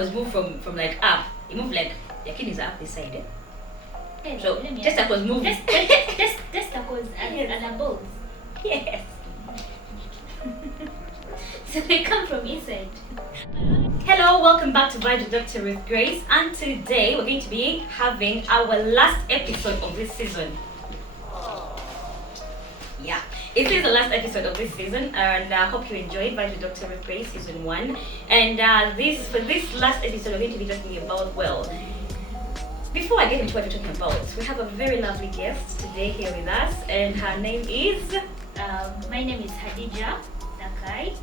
testicles move from like up. It moved like your kidneys are up this side. Eh? Yes, So testicles move. Testicles and the balls. Yes. So they come from inside. Hello, welcome back to Reproductive with Grace, and today we're going to be having our last episode of this season. Yeah, it is the last episode of this season, and I hope you enjoyed Reproductive with Grace season 1. And for this last episode, we're going to be talking about, well, before I get into what we're talking about, we have a very lovely guest today here with us, and her name is? My name is Hadija Nakai.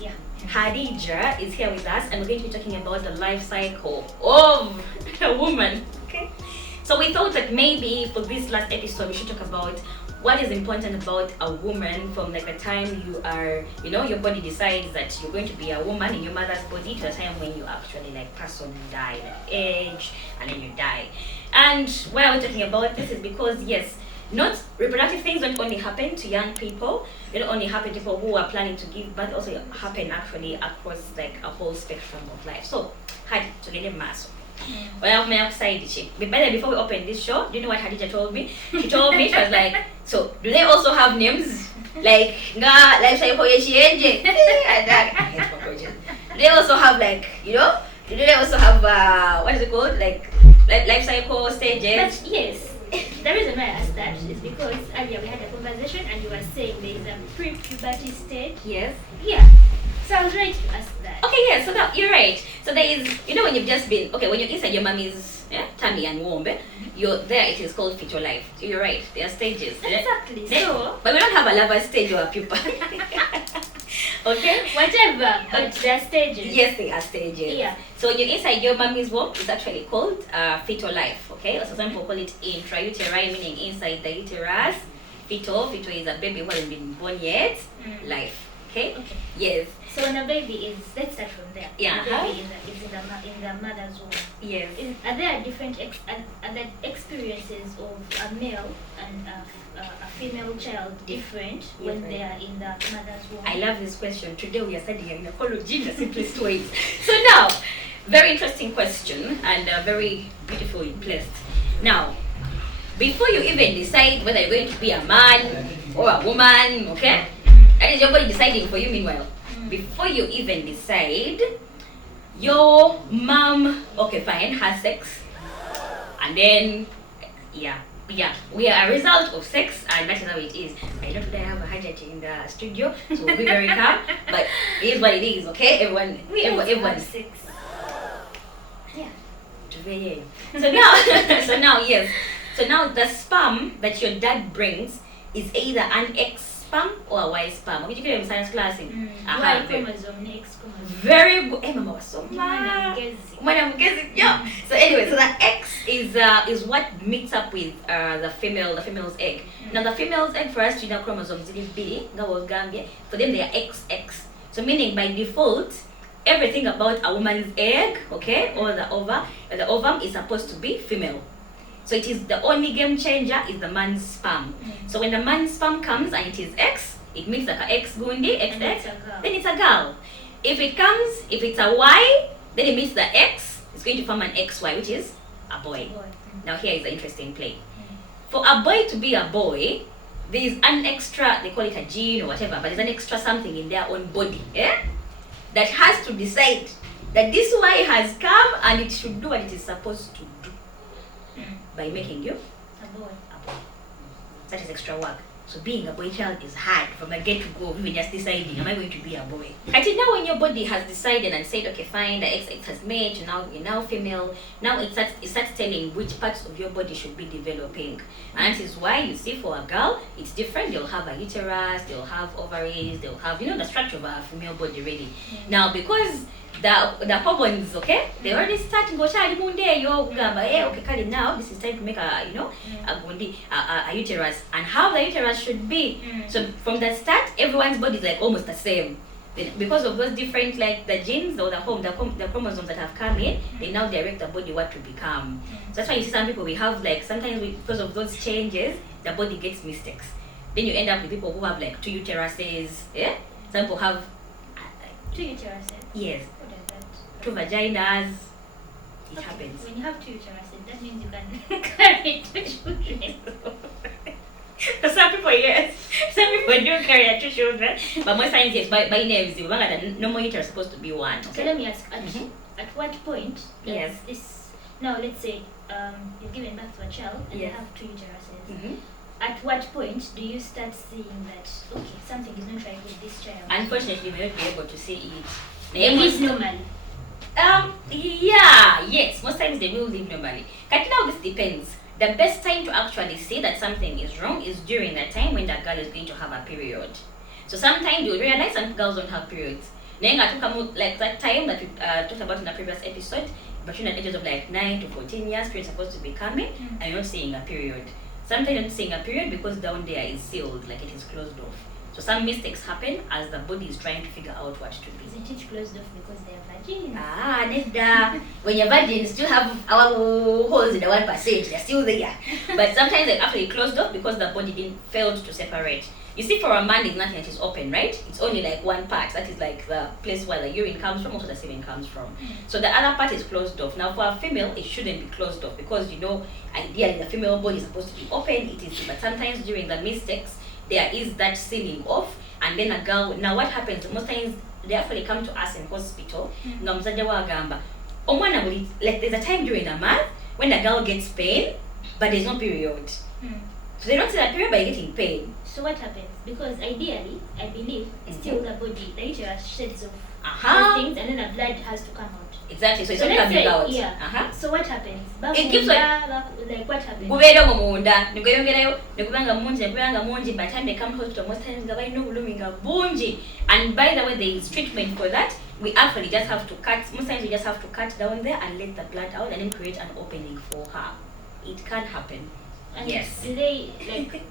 Yeah. Hadija is here with us, and we're going to be talking about the life cycle of a woman. Okay. So we thought that maybe for this last episode, we should talk about what is important about a woman from like the time you are, your body decides that you're going to be a woman in your mother's body to the time when you actually like pass on and die, like age, and then you die. And why are we talking about this is because, yes, not reproductive things don't only happen to young people. They don't only happen to people who are planning to give birth, also happen actually across like a whole spectrum of life. So, Hadi, to get a mass. Well, I'm outside the chick. But by the way, before we open this show, do you know what Hadija told me? She told me, she was like, so do they also have names? Like, nga, life cycle yechienje. Do they also have like, do they also have, what is it called? Like life cycle stages? But yes. The reason why I asked that is because earlier we had a conversation and you were saying there is a pre-puberty stage. Yes. Yeah. So I was right to ask that. Okay, yeah, so that you're right. So there is, when you've just been, when you're inside your mommy's tummy and womb, you're there, it is called fetal life. So you're right, there are stages. Exactly. So, but we don't have a larva stage or a pupa. Okay? Whatever, but there are stages. Yes, there are stages. Yeah. So you're inside your mommy's womb, it's actually called fetal life, okay? So some people call it intrauterine, meaning inside the uterus. Fetal is a baby who hasn't been born yet. Life, okay? Yes. So when a baby is, let's start from there. Yeah. The baby is in the mother's womb. Yes. Are there different are the experiences of a male and a female child different when they are in the mother's womb? I love this question. Today we are studying gynecology in the simplest ways. So now, very interesting question and very beautifully placed. Now, before you even decide whether you're going to be a man or a woman, okay? That is your body deciding for you meanwhile. Before you even decide, your mom, okay fine, has sex. And then, we are a result of sex, and that is how it is. I know today I have a hijack in the studio, so be very calm, but it is what it is, okay? Everyone have sex. Yeah. So now, yes. So now the sperm that your dad brings is either an X sperm or a Y sperm. Okay, you can have science class in. Y chromosome, X chromosome. Very good. Hey, Mama was so when I'm guessing, yeah. So anyway, so the X is what meets up with the female's egg. Now the female's egg for us, chromosomes B, for them they are XX. So meaning by default, everything about a woman's egg, okay, or the ovum is supposed to be female. So it is the only game changer is the man's sperm. So when the man's sperm comes and it is X, it means like a X gundi, XX, then it's a girl. If it's a Y, then it means the X is going to form an XY, which is a boy. Now here is the interesting play. For a boy to be a boy, there is an extra, they call it a gene or whatever, but there's an extra something in their own body, that has to decide that this Y has come and it should do what it is supposed to do. By making you a boy. That is extra work. So being a boy child is hard from the get to go, even just deciding, am I going to be a boy? Until now when your body has decided and said, okay fine, the XX has made, you're now female, now it starts telling which parts of your body should be developing. And that is why you see for a girl, it's different. They'll have a uterus, they'll have ovaries, they'll have, the structure of a female body ready. Now because the hormones, okay, they already start to go okay, now this is time to make a uterus and how the uterus should be. So from the start, everyone's body is like almost the same. Then because of those different, like the genes or the chromosomes that have come in, they now direct the body what to become. So that's why you see some people, we have like sometimes because of those changes, the body gets mistakes. Then you end up with people who have like 2 uteruses. Yeah, some people have 2 uteruses. Yes. two vaginas. It happens. When you have two uteruses, that means you can carry two children. For some people, yes. Some people do carry two children. But most times, yes, by names, the normal uterus is supposed to be one. Okay? So let me ask, at what point does Yes. this, now let's say you've given birth to a child and you Yes. have two uteruses. At what point do you start seeing that, okay, something is not right with this child? Unfortunately, we won't be able to see it. They live normally. Yeah, yes. Most times they will live normally. But now this depends. The best time to actually see that something is wrong is during the time when the girl is going to have a period. So sometimes you'll realize some girls don't have periods. Then I took like that time that we talked about in the previous episode, between the ages of like 9 to 14 years, periods are supposed to be coming, and you're not seeing a period. Sometimes you're not seeing a period because down there is sealed, like it is closed off. So some mistakes happen as the body is trying to figure out what to do. Isn't it closed off because they are virgins? Neda. When you're virgin, still have our holes in the 1%, they're still there. But sometimes they actually closed off because the body didn't failed to separate. You see, for a man, there's nothing that is open, right? It's only like one part. That is like the place where the urine comes from, also the semen comes from. So the other part is closed off. Now, for a female, it shouldn't be closed off because, ideally the female body is supposed to be open. It is, but sometimes during the mistakes, there is that sealing off. And then a girl, now what happens? Most times, they actually come to us in hospital. Like there's a time during the month when the girl gets pain, but there's no period. So they don't see that period by getting pain. So what happens? Because ideally, I believe, still the body, the uterus sheds off those things and then the blood has to come out. Exactly, so it's So only let's coming say, out. yeah. So what happens? It gives like what happens? Gubeera munda, nigayongerayo, nikubanga mungi, by the time they come to hospital, most times they no blooming bungi. And by the way, there is treatment for that. We actually just have to cut, most times we just have to cut down there and let the blood out and then create an opening for her. It can happen. And yes. Do they,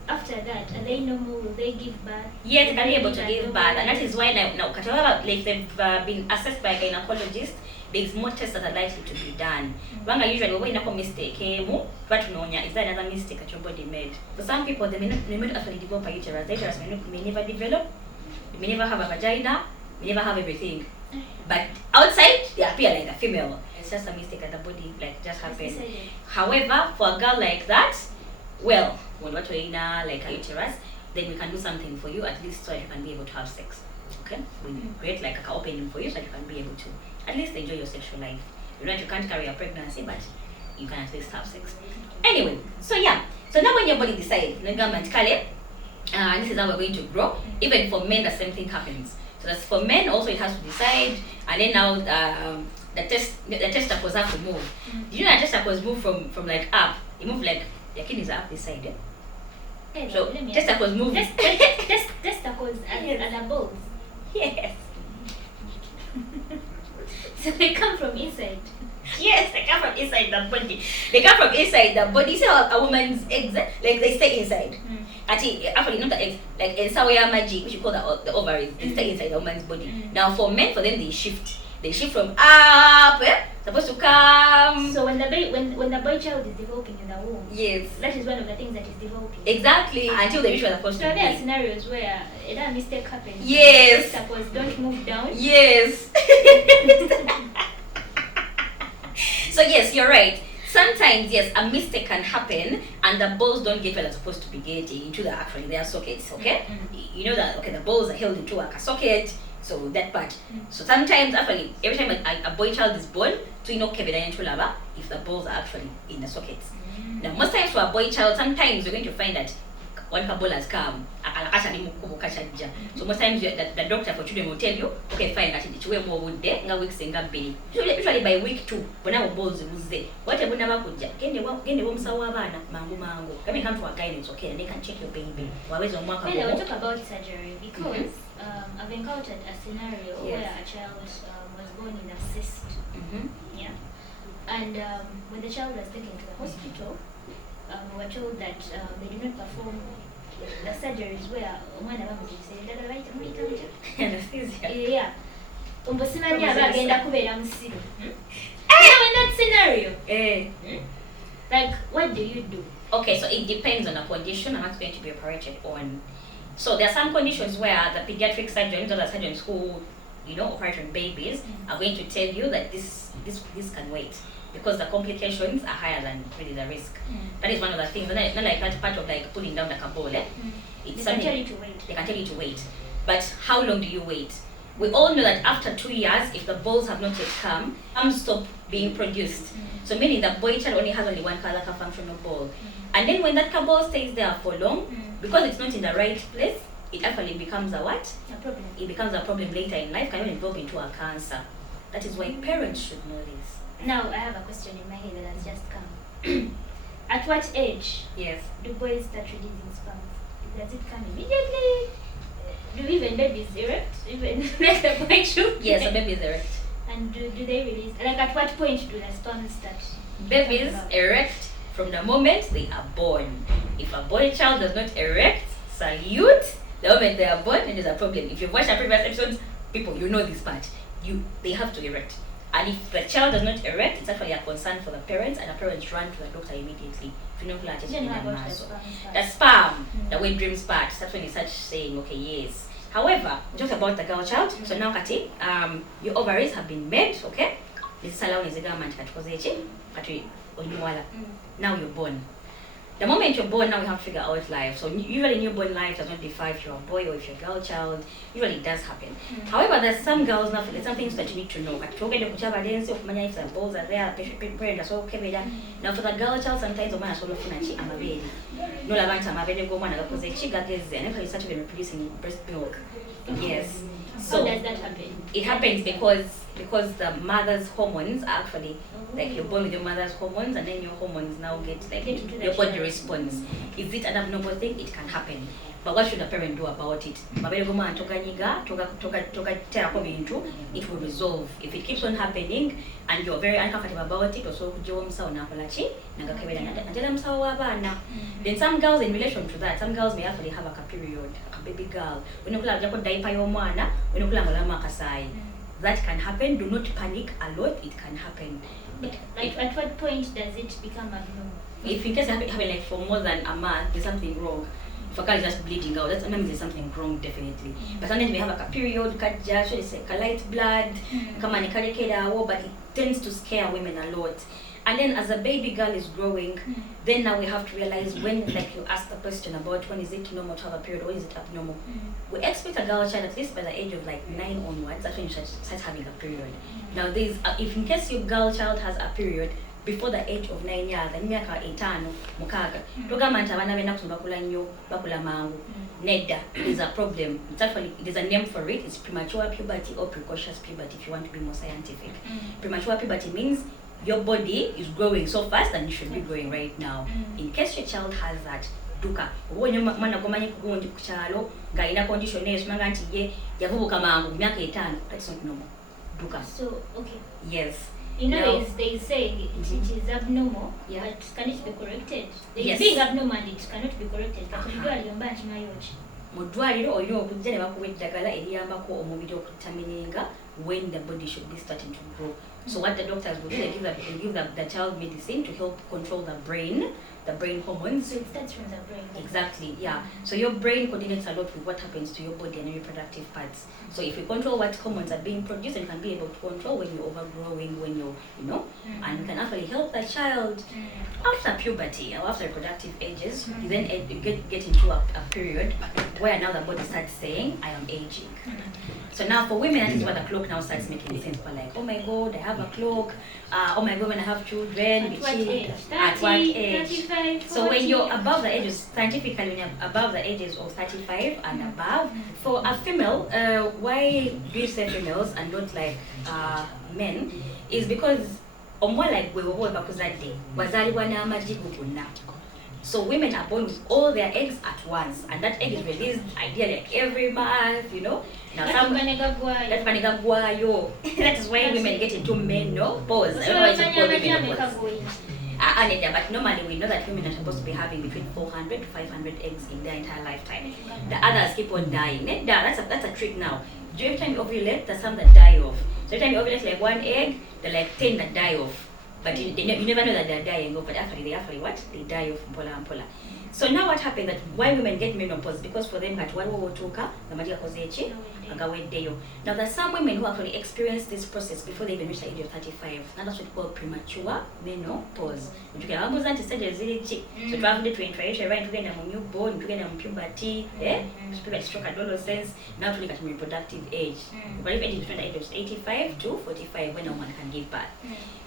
after that, are they normal? Will they give birth? Yes, they can be able to give birth. And that is why now like they've been assessed by a gynecologist, there is more tests that are likely to be done. Wanga usually when a mistake, is there another mistake that your body made? For some people, they may not actually develop a uterus. The uterus may never develop, they may never have a vagina, may never have everything. But outside, they appear like a female. It's just a mistake that the body just happened. However, for a girl like that, well, when we're in like a uterus, then we can do something for you at least so that you can be able to have sex. Okay? We create like an opening for you so that you can be able to at least enjoy your sexual life. You can't carry a pregnancy, but you can at least have sex. Anyway, so yeah. So now when your body decides, this is how we're going to grow. Even for men, the same thing happens. So that's for men also, it has to decide, and then now the testicles have to move. Did you know the testicles move from like up? It moves like your kidneys are up this side. Hey, so testicles move. Testicles and the balls. Yes. So they come from inside. Yes, they come from inside the body. They come from inside the body. See how a woman's eggs, like they stay inside. Actually, not the eggs, like in Sawaya Magic, which you call the ovaries, they stay inside the woman's body. Now for men, for them they shift. They shift from up, supposed to come. So when the boy child is developing in the womb, yes, that is one of the things that is developing. Exactly. Until they reach where they're supposed to be. So there are scenarios where a mistake happens. Yes. Suppose don't move down. Yes. So yes, you're right. Sometimes, yes, a mistake can happen and the balls don't get where they're supposed to be getting into their sockets, okay? You know that, okay, the balls are held into a socket, so that part. So sometimes, actually, every time a boy child is born, so you know, if the balls are actually in the sockets. Now, most times for a boy child, sometimes you're going to find that one ball has come, so most times the doctor for children will tell you, okay, fine, it's way more wood there, weeks usually by week 2, when our balls was there. What I would never put, can you mango. Let me come to a guy and it's okay, and they can check your baby. Well, I will talk about surgery because I've encountered a scenario where a child was born in a cyst. Yeah. And when the child was taken to the hospital, we were told that they do not perform the surgeries where yeah. So in that scenario, like what do you do? Okay, so it depends on the condition and what's going to be operated on. So there are some conditions where the pediatric surgeons or the surgeons who operate on babies are going to tell you that this can wait, because the complications are higher than really the risk. That is one of the things. And not like that part of like pulling down the cabole. It's They can something tell you to wait. they can tell you to wait. But how long do you wait? We all know that after 2 years, if the balls have not yet come, stop being produced. So meaning the boy child only has only one functional ball. And then when that ball stays there for long, because it's not in the right place, it actually becomes a what? A problem. It becomes a problem later in life, can even evolve into a cancer. That is why parents should know this. Now I have a question in my head that has just come. At what age do boys start releasing sperm? Does it come immediately? Do even babies erect? Even like the boy should? Yes, a baby is erect. And do they release? Like at what point do the sperm start? Babies erect from the moment they are born. If a boy child does not erect, salute. The moment they are born, it is a problem. If you've watched the previous episodes, people, you know this part. They have to erect. And if the child does not erect, it's actually a concern for the parents, and the parents run to the doctor immediately. If you know the sperm, the wet dreams part, that's when you start saying, okay, yes. However, just about the girl child, so now Kati, your ovaries have been made, okay? This is allowing the government now you're born. The moment you're born, now we have to figure out life. So usually newborn life does not define if you're a boy or if you're a girl child. Usually it does happen. However, there's some girls now, there's some things that you need to know. If the balls are there, now for the girl child, sometimes I'm solo funachi, I'm a baby. No lavanta, I'm a baby woman, and you start reproducing breast milk. Yes. So how does that happen? It happens because the mother's hormones are actually like you're born with your mother's hormones, and then your hormones now get like your body responds. Is it an abnormal thing? It can happen. But what should a parent do about it? It will resolve. If it keeps on happening and you're very uncomfortable about it, also then some girls, in relation to that, some girls may actually have a period, a baby girl. That can happen. Do not panic a lot. It can happen. Like at what point does it become abnormal? If in case it happen like for more than a month, there's something wrong. If a girl is just bleeding out, that means there's something wrong, definitely. But sometimes we have like a period, a light blood, but it tends to scare women a lot. And then as a baby girl is growing, then now we have to realize when, like you asked the question about when is it normal to have a period or is it abnormal. We expect a girl child at least by the age of like 9 onwards, that's when you start having a period. Now there's, if in case your girl child has a period before the age of 9 years, and miaka 5 mukaga, togamanta abana benda kusoma bakula nnyo bakula mangu. Nedda is a problem. It's actually, there's a name for it. It's premature puberty or precocious puberty if you want to be more scientific. Premature puberty means your body is growing so fast than you should be growing right now. In case your child has that, duka. Mwana gomanyi kugundi kuchalo, nga ina condition esmanga nti ye yavubuka mangu myaka 5. That's not normal. Duka. So, okay. Yes. You know, they say it is abnormal, but can it be corrected? Yes. Being abnormal, it cannot be corrected. Mudwaliro olina okujja ne bakuwa eddagala eriyambako omubiri okutamininga when the body should be starting to grow. So what the doctors will do, they give the child medicine to help control the brain hormones. So it starts from the brain. Exactly, yeah. So your brain coordinates a lot with what happens to your body and your reproductive parts. So if you control what hormones are being produced, you can be able to control when you're overgrowing, when you're, and you can actually help the child after puberty or after reproductive ages. You then get into a period where now the body starts saying, I am aging. So now for women, that is where the clock now starts making sense. For like, oh my God, I have a clock. Oh my God, when I have children, at what age? 30, at what age? 35, 40. So when you're above the ages, scientifically, when you're above the ages of 35 and above, for a female, why do you say females and not like men? Is because omwa like we were bakuzadde wazalibwa n'amagi gukuna. So women are born with all their eggs at once, and that egg is released ideally like every month, Now some that is why women get into men, no? Pause. But normally we know that women are supposed to be having between 400 to 500 eggs in their entire lifetime. The others keep on dying. That's a trick now. Every time you ovulate, there's some that die off. So every time you ovulate like 1 egg, there are like 10 that die off. But you never know that they're dying off, but actually they what? They die off mpola mpola. So now what happened that why women get menopause, because for them that waliwo wotuuka nga mali gakozeeki agaweddeyo. Now there's some women who actually experience this process before they even reach the age of 35, and that's what we call premature menopause. Tukababuuza nti stage ziri ki? So twavudde twentraitera tugenda mu newborn, tugenda mu puberty, puberty stroke adolescence, now tuli kati mu reproductive age. Reproductive age is between the age of 85 to 45 when a woman can give birth.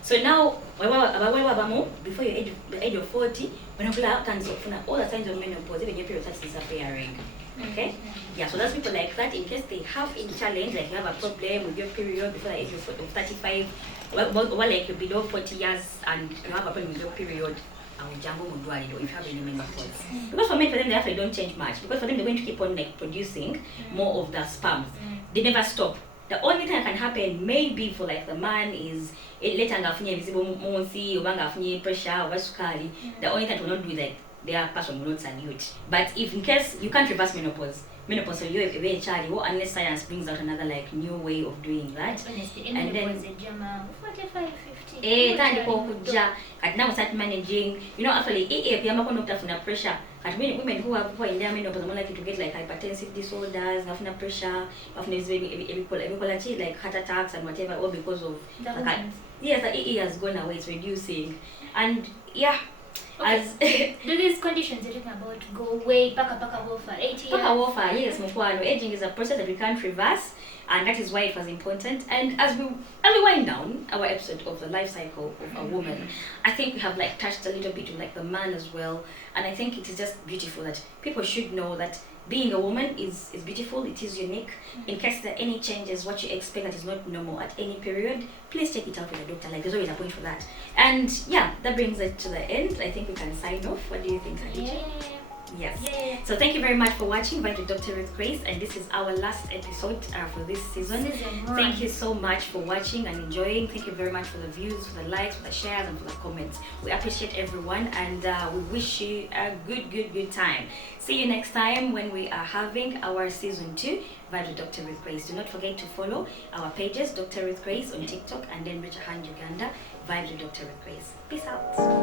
So now before the age of 40, when all the signs of menopause, even your period starts disappearing. Okay? Yeah, so that's people like that. In case they have any challenge, like you have a problem with your period before the age of 35, well, like you're below 40 years and you have a problem with your period, if you have any menopause. Because for men, for them, they actually don't change much. Because for them, they're going to keep on like producing more of the sperms. They never stop. The only thing that can happen maybe for like the man is later ngafunye visible monsi, obanga afunye pressure, or sukari. The only thing that will not do that, their person will not salute. But if in case you can't reverse menopause, so you have a very child, unless science brings out another like new way of doing that. Honestly, and then 45, 50. Kati now start managing, actually kuyamba pressure. Kati women who are in their menopause are more likely to get like hypertensive disorders, ngafuna pressure, like heart attacks and whatever, all because of the hormones. Yes, the EE has gone away, it's reducing. And yeah. Okay. Do these conditions you're talking about go way back for 80 years? Yes, mufwano. Aging is a process that we can't reverse, and that is why it was important. And as we wind down our episode of the life cycle of a woman, I think we have like touched a little bit on like the man as well. And I think it is just beautiful that people should know that being a woman is beautiful, it is unique. In case there are any changes, what you expect that is not normal at any period, please check it out with a doctor. Like there's always a point for that. And yeah, that brings it to the end. I think we can sign off. What do you think, Khadija? Yes. Yeah. So thank you very much for watching by Dr. Ruth Grace, and this is our last episode for this season. Thank you so much for watching and enjoying. Thank you very much for the views, for the likes, for the shares, and for the comments. We appreciate everyone, and we wish you a good time. See you next time when we are having our season 2 by Dr. Ruth Grace. Do not forget to follow our pages, Dr. Ruth Grace on TikTok, and then Richard Hand Uganda via Dr. Ruth Grace. Peace out.